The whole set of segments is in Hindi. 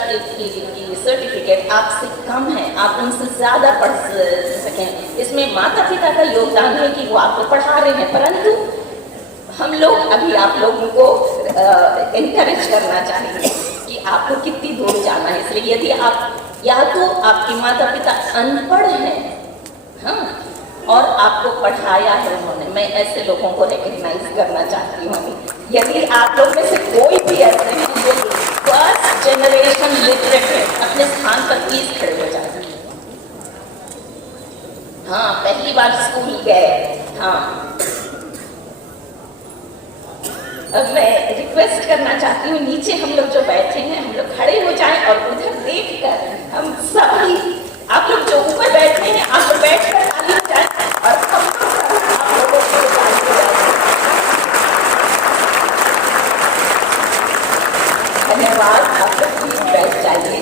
की सर्टिफिकेट आपसे कम है, आप उनसे ज़्यादा पढ़ सकें, इसमें माता पिता का योगदान है कि वो आपको पढ़ा रहे हैं, परंतु हम लोग अभी आप लोगों को इनकरेज करना चाहेंगे कि आपको कितनी दूर जाना है। इसलिए यदि आप या तो आपके माता पिता अनपढ़ हैं, हाँ, और आपको पढ़ाया है उन्होंने, मैं ऐसे लोगों को रिकग्नाइज करना चाहती हूँ। यदि आप लोग में से कोई भी ऐसे हैं जो फर्स्ट जनरेशन लिटरेट है, अपने स्थान पर प्लीज खड़े हो जाए। हाँ, पहली बार स्कूल गए। हाँ, अब मैं रिक्वेस्ट करना चाहती हूँ, नीचे हम लोग जो बैठे हैं हम लोग खड़े हो जाएं और उधर देखकर हम सभी, आप लोग जो ऊपर बैठे हैं आप लोग बैठकर ताली बजाएं और हम आप लोगों को ताली बजाएं। धन्यवाद, आप लोग प्लीज बैठ जाइए।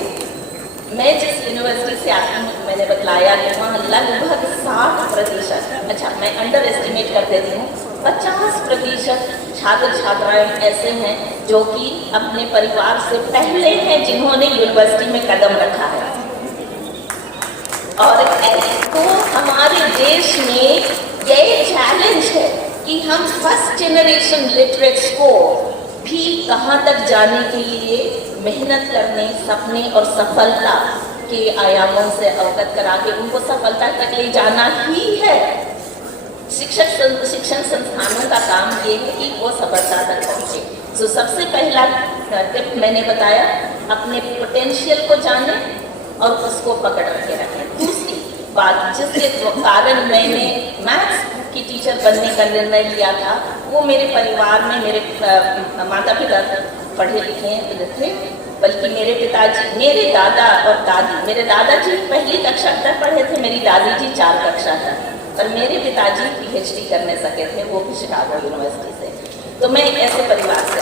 मैं जिस यूनिवर्सिटी से आती हूँ, मैंने बताया कि वहाँ लगभग 60%, अच्छा मैं अंडर एस्टिमेट कर देती हूँ, 50% छात्र छात्राएं ऐसे हैं जो कि अपने परिवार से पहले हैं जिन्होंने यूनिवर्सिटी में कदम रखा है। और तो हमारे देश में ये चैलेंज है कि हम फर्स्ट जनरेशन लिटरेट्स को भी कहाँ तक जाने के लिए मेहनत करने, सपने और सफलता के आयामों से अवगत करा के उनको सफलता तक ले जाना ही है। शिक्षण संस्थानों का काम ये है कि वो सफलता तक पहुँचे। तो सबसे पहला टिप मैंने बताया, अपने पोटेंशियल को जाने और उसको पकड़ के रखें। दूसरी बात जिसके कारण मैंने मैथ्स की टीचर बनने का निर्णय लिया था, वो मेरे परिवार में मेरे माता पिता पढ़े लिखे थे, बल्कि मेरे पिताजी, मेरे दादा और दादी, मेरे दादाजी पहली कक्षा तक पढ़े थे, मेरी दादी जी 4 कक्षा तक, पर मेरे पिताजी PhD करने सके थे, वो भी शिकागो यूनिवर्सिटी से। तो मैं ऐसे परिवार से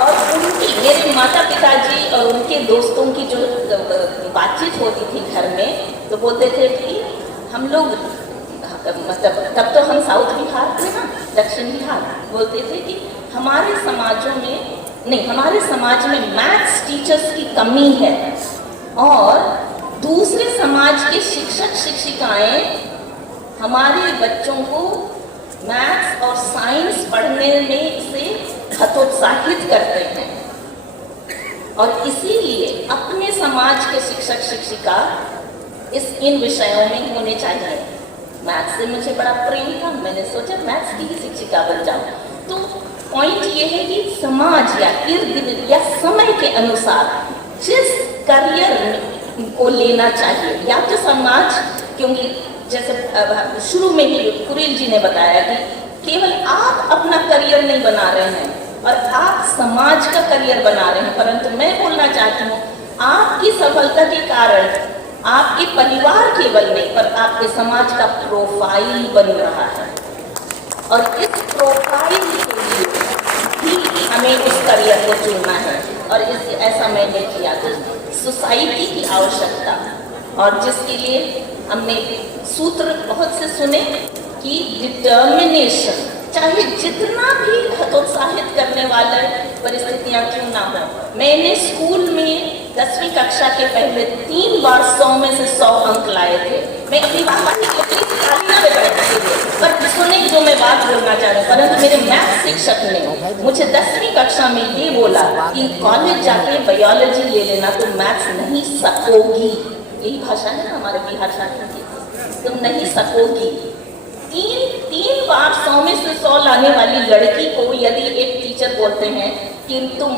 और उनकी, मेरे माता पिताजी और उनके दोस्तों की जो बातचीत होती थी घर में, तो बोलते थे कि हम लोग, मतलब तब तो हम साउथ बिहार थे ना, दक्षिण बिहार, बोलते थे कि हमारे समाजों में नहीं, हमारे समाज में मैथ्स टीचर्स की कमी है और दूसरे समाज के शिक्षक शिक्षिकाएं हमारे बच्चों को मैथ्स और साइंस पढ़ने में से हतोत्साहित करते हैं और इसीलिए अपने समाज के शिक्षक शिक्षिका इन विषयों में होने चाहिए। मैथ्स से मुझे बड़ा प्रेम था, मैंने सोचा मैथ्स की ही शिक्षिका बन जाऊं। तो पॉइंट ये है कि समाज या इर्द गिर्द या समय के अनुसार जिस करियर को लेना चाहिए, या तो समाज, क्योंकि जैसे शुरू में ही कुरेल जी ने बताया कि केवल आप अपना करियर नहीं बना रहे हैं और आप समाज का करियर बना रहे हैं, परंतु मैं बोलना चाहती हूँ आपकी सफलता के कारण आपके परिवार केवल नहीं पर आपके समाज का प्रोफाइल बन रहा है और इस प्रोफाइल के लिए भी हमें उस करियर को चुनना है। और ऐसा मैंने किया था। सोसाइटी की आवश्यकता, और जिसके लिए हमने सूत्र बहुत से सुने कि डिटर्मिनेशन, चाहे जितना भी हतोत्साहित करने वाले परिस्थितियां क्यों ना हो। मैंने स्कूल में 10वीं कक्षा के पहले 3 बार 100 में से 100 अंक लाए थे। मैं अपनी पापा की तालियां बजाती थी, पर सुने जो मैं बात बोलना चाह रही हूँ, परंतु मेरे मैथ शिक्षक ने मुझे 10वीं कक्षा में ये बोला कि कॉलेज जाके बायोलॉजी ले लेना, तुम मैथ्स नहीं सकोगी। यही भाषा है ना हमारे बिहार छात्रों की, तुम नहीं सकोगी। तीन बार 100 में से 100 लाने वाली लड़की को यदि एक टीचर बोलते हैं कि तुम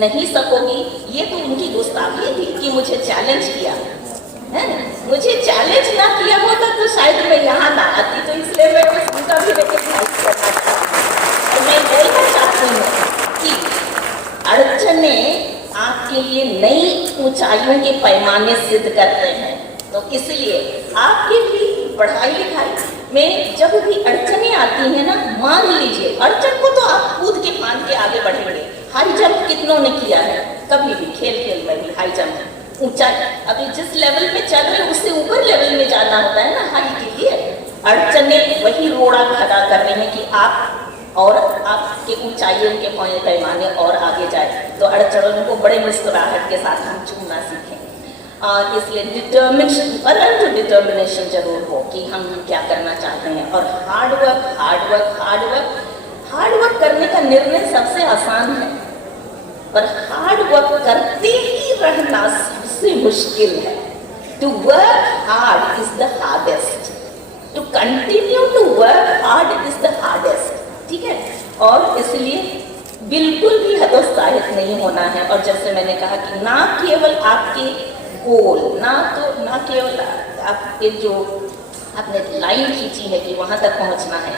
नहीं सकोगी, ये तो उनकी गुस्ताखी थी कि मुझे चैलेंज किया है। मुझे चैलेंज ना किया होता तो शायद मैं यहाँ ना आती, तो इसलिए मैं उनका भी रिकॉग्नाइज करना चाहती हूँ। और मैं बोलना चाहती हूँ कि अड़चनें आपके लिए नई ऊंचाइयों के पैमाने सिद्ध करते हैं। तो इसलिए आपके भी पढ़ाई लिखाई में जब भी अड़चनें आती हैं ना, मान लीजिए अड़चन को तो आप कूद के फांद के आगे बढ़ेंगे। हाई जंप कितनों ने किया है, कभी भी खेल में भी हाई जंप, ऊंचाई, अभी जिस लेवल पे चल रहे उससे ऊपर लेवल में जाना होता है ना हाई के लिए। अड़चनें वही रोड़ा खड़ा कर रही हैं कि आप और आपके ऊंचाइयों के पैमाने और आगे जाए। तो अड़चनों को बड़े मुस्कुराहट के साथ हम चुनना सीखें। इसलिए डिटर्मिनेशन जरूर हो कि हम क्या करना चाहते हैं। और हार्ड वर्क करने का निर्णय सबसे आसान है, पर हार्ड वर्क करते ही रहना सबसे मुश्किल है। To work hard is the hardest, to continue to work hard is the hardest. ठीक है, और इसलिए बिल्कुल भी हतोत्साहित नहीं होना है। और जैसे मैंने कहा कि ना केवल आपके गोल, ना केवल आपके जो आपने लाइन खींची है कि वहाँ तक पहुँचना है,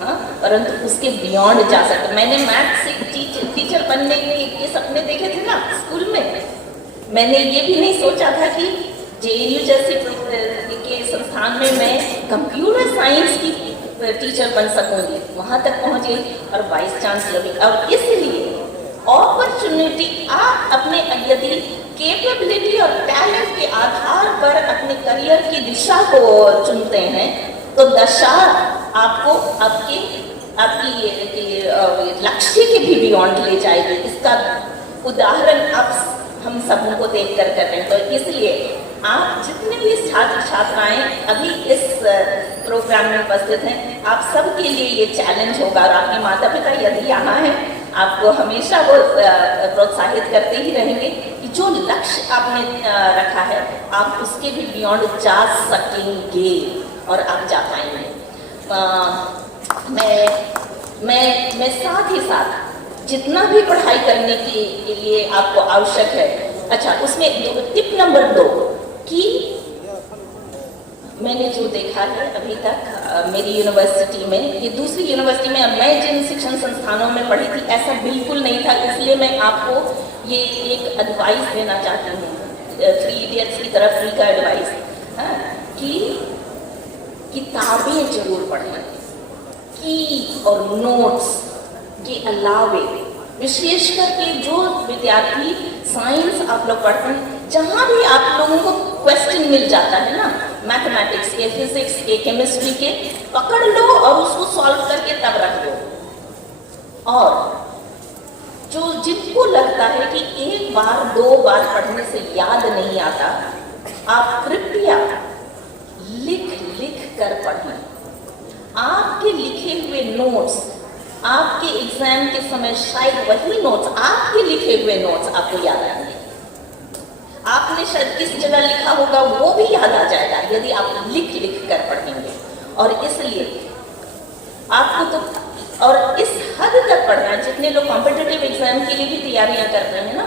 हाँ, परंतु उसके बियॉन्ड जा सकते। मैंने मैथ से टीचर बनने के सपने देखे थे ना स्कूल में। मैंने ये भी नहीं सोचा था कि JNU जैसे के संस्थान में मैं कंप्यूटर साइंस की टीचर बन सकूंगी। वहाँ तक पहुँच गई और वाइस चांसलर भी। और इसलिए अपॉर्चुनिटी आप अपने यदि कैपेबिलिटी और टैलेंट के आधार पर अपने करियर की दिशा को चुनते हैं तो दशा आपको आपकी लक्ष्य के भी बियॉन्ड ले जाएगी। इसका उदाहरण आप हम सबों को देख कर रहे हैं। तो इसलिए आप जितने भी छात्र छात्राएं अभी इस प्रोग्राम में उपस्थित हैं, आप सबके लिए ये चैलेंज होगा। और आपके माता पिता यदि यहाँ हैं, आपको हमेशा वो प्रोत्साहित करते ही रहेंगे कि जो लक्ष्य आपने रखा है आप उसके भी बियॉन्ड जा सकेंगे और आप जा पाएंगे। मैं साथ ही साथ जितना भी पढ़ाई करने के लिए आपको आवश्यक है, अच्छा उसमें टिप नंबर 2 कि मैंने जो देखा है अभी तक मेरी यूनिवर्सिटी में, ये दूसरी यूनिवर्सिटी में मैं जिन शिक्षण संस्थानों में पढ़ी थी ऐसा बिल्कुल नहीं था। इसलिए मैं आपको ये एक एडवाइस देना चाहती हूँ, 3 इडियट्स की तरफ फ्री का एडवाइस, हाँ, कि किताबें जरूर पढ़ें। की और नोट्स के अलावे विशेष करके जो विद्यार्थी साइंस आप लोग पढ़ते हैं, जहाँ भी आप लोगों को क्वेश्चन मिल जाता है ना, मैथमेटिक्स के, फिजिक्स के, केमिस्ट्री के, पकड़ लो और उसको सॉल्व करके तब रख दो। और जो जिनको लगता है कि 1 बार 2 बार पढ़ने से याद नहीं आता, आप कृपया लिख कर पढ़ें। आपके लिखे हुए नोट्स आपके एग्जाम के समय शायद वही नोट्स, आपके लिखे हुए नोट्स आपको याद आएंगे। आपने शायद किस जगह लिखा होगा वो भी याद आ जाएगा यदि आप लिख कर पढ़ेंगे। और इसलिए आपको तो और इस हद तक पढ़ना, जितने लोग कॉम्पिटिटिव एग्जाम के लिए भी तैयारियां कर रहे हैं ना,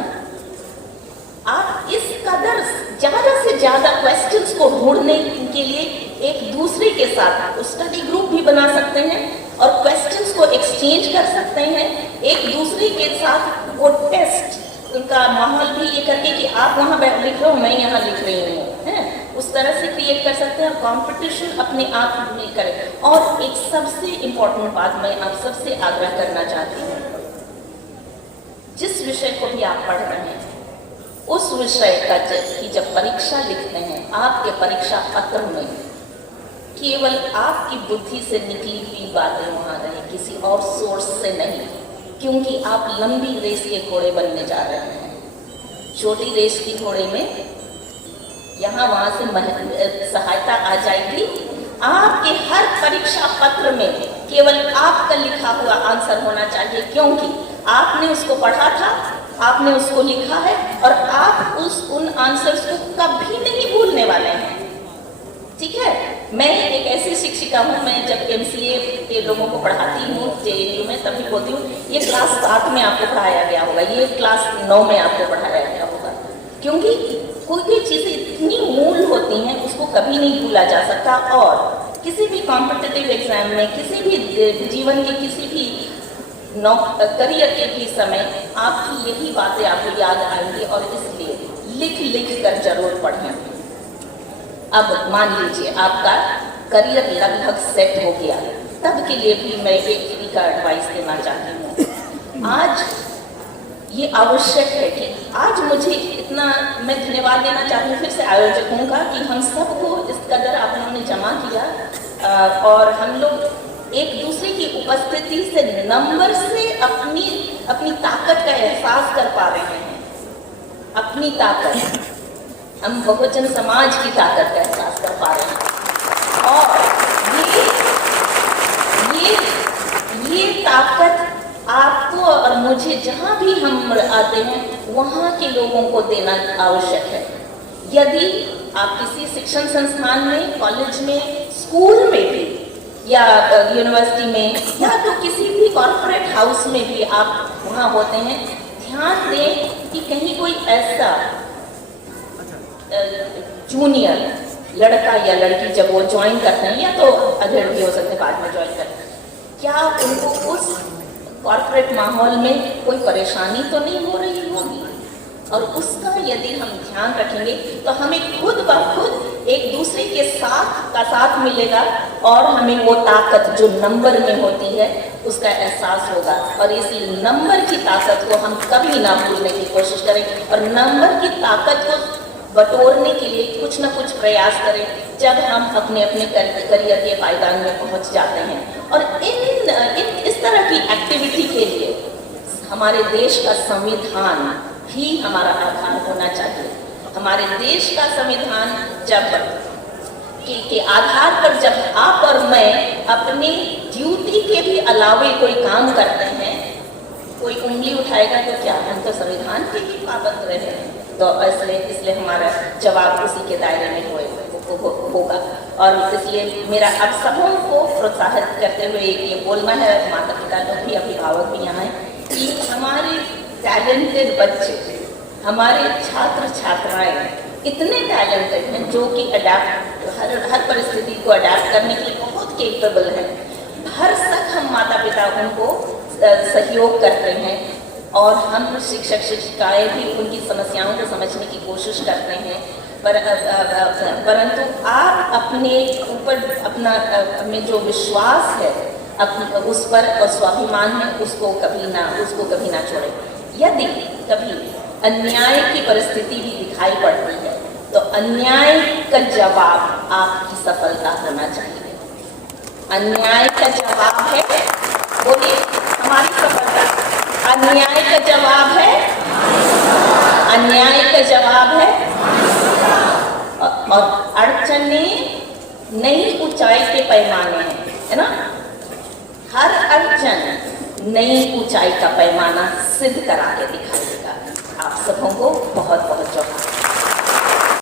आप इस कदर ज्यादा से ज्यादा क्वेश्चंस को ढूंढने के लिए एक दूसरे के साथ स्टडी ग्रुप भी बना सकते हैं और क्वेश्चंस को एक्सचेंज कर सकते हैं। एक दूसरे के साथ वो टेस्ट उनका माहौल भी ये करके कि आप वहाँ लिख रहे हो, मैं यहाँ लिख रही हूँ, है उस तरह से क्रिएट कर सकते हैं और कंपटीशन अपने आप में करें। और एक सबसे इम्पोर्टेंट बात मैं आप सबसे आग्रह करना चाहती हूँ, जिस विषय को भी आप पढ़ रहे हैं उस विषय का जब परीक्षा लिखते हैं, आपके परीक्षा पत्र में केवल आपकी बुद्धि से निकली हुई बातें वहाँ रहे, किसी और सोर्स से नहीं, क्योंकि आप लंबी रेस के घोड़े बनने जा रहे हैं। छोटी रेस की घोड़े में यहाँ वहाँ से सहायता आ जाएगी। आपके हर परीक्षा पत्र में केवल आपका लिखा हुआ आंसर होना चाहिए, क्योंकि आपने उसको पढ़ा था, आपने उसको लिखा है और आप उन आंसर्स को कभी नहीं भूलने वाले हैं। ठीक है, मैं एक ऐसी शिक्षिका हूँ, मैं जब MCA के लोगों को पढ़ाती हूँ JNU में, तभी बोलती हूँ ये क्लास 7 में आपको पढ़ाया गया होगा, ये क्लास 9 में आपको पढ़ाया गया होगा, क्योंकि कोई भी चीज़ें इतनी मूल होती हैं उसको कभी नहीं भूला जा सकता। और किसी भी कॉम्पिटिटिव एग्जाम में, किसी भी जीवन के किसी भी करियर के भी समय आपकी यही बातें आपको याद आएंगी। और इसलिए लिख कर जरूर पढ़ें। अब मान लीजिए आपका करियर लगभग सेट हो गया, तब के लिए भी मैं एक फ्री का एडवाइस देना चाहती हूँ। आज ये आवश्यक है कि आज मुझे इतना, मैं धन्यवाद देना चाहती हूँ फिर से आयोजकों का कि हम सबको इस कदर आप लोगों ने जमा किया और हम लोग एक दूसरे की उपस्थिति से नंबर से अपनी ताकत का एहसास कर पा रहे हैं। अपनी ताकत, हम बहुजन समाज की ताकत का एहसास कर पा रहे हैं। और ये ताकत आपको और मुझे जहाँ भी हम आते हैं वहाँ के लोगों को देना आवश्यक है। यदि आप किसी शिक्षण संस्थान में, कॉलेज में, स्कूल में भी या यूनिवर्सिटी में या तो किसी भी कॉर्पोरेट हाउस में भी आप वहाँ होते हैं, ध्यान दें कि कहीं कोई ऐसा जूनियर लड़का या लड़की जब वो ज्वाइन करते हैं, या तो अधेड़ भी हो सकते हैं बाद में ज्वाइन करते हैं, क्या उनको उस कॉर्पोरेट माहौल में कोई परेशानी तो नहीं हो रही होगी? और उसका यदि हम ध्यान रखेंगे तो हमें खुद ब खुद एक दूसरे के साथ मिलेगा और हमें वो ताकत जो नंबर में होती है उसका एहसास होगा। और इस नंबर की ताकत को हम कभी ना भूलने की कोशिश करें और नंबर की ताकत को बटोरने के लिए कुछ न कुछ प्रयास करें जब हम अपने करियर के पायदान में पहुंच जाते हैं। और इस तरह की एक्टिविटी के लिए हमारे देश का संविधान ही हमारा आधार होना चाहिए। हमारे देश का संविधान के आधार पर जब आप और मैं अपनी ड्यूटी के भी अलावे कोई काम करते हैं, कोई उंगली उठाएगा तो क्या हम तो संविधान के ही पाबंद रहे हैं। तो इसलिए हमारा जवाब उसी के दायरे में होगा। और इसलिए मेरा आप सबों को प्रोत्साहित करते हुए ये बोलना है, माता पिता लोग भी, अभिभावक भी यहाँ हैं, कि हमारे टैलेंटेड बच्चे, हमारे छात्र छात्राएं इतने टैलेंटेड हैं जो कि हर परिस्थिति को अडेप्ट करने के लिए बहुत केपेबल हैं। हर सक हम माता पिता उनको सहयोग करते हैं और हम शिक्षक शिक्षिकाएं भी उनकी समस्याओं को समझने की कोशिश करते हैं। परंतु आप अपने ऊपर अपना में जो विश्वास है उस पर और स्वाभिमान है उसको कभी ना छोड़ें। यदि कभी अन्याय की परिस्थिति भी दिखाई पड़ती है तो अन्याय का जवाब आपकी सफलता होना चाहिए। अन्याय का जवाब है, बोलिए, हमारी सफलता। अन्याय का जवाब है, अन्याय का जवाब है। और अड़चनें नई ऊंचाई के पैमाने हैं, है ना। हर अड़चन नई ऊंचाई का पैमाना सिद्ध करा के दिखाएगा। आप सबों को बहुत बहुत चौका।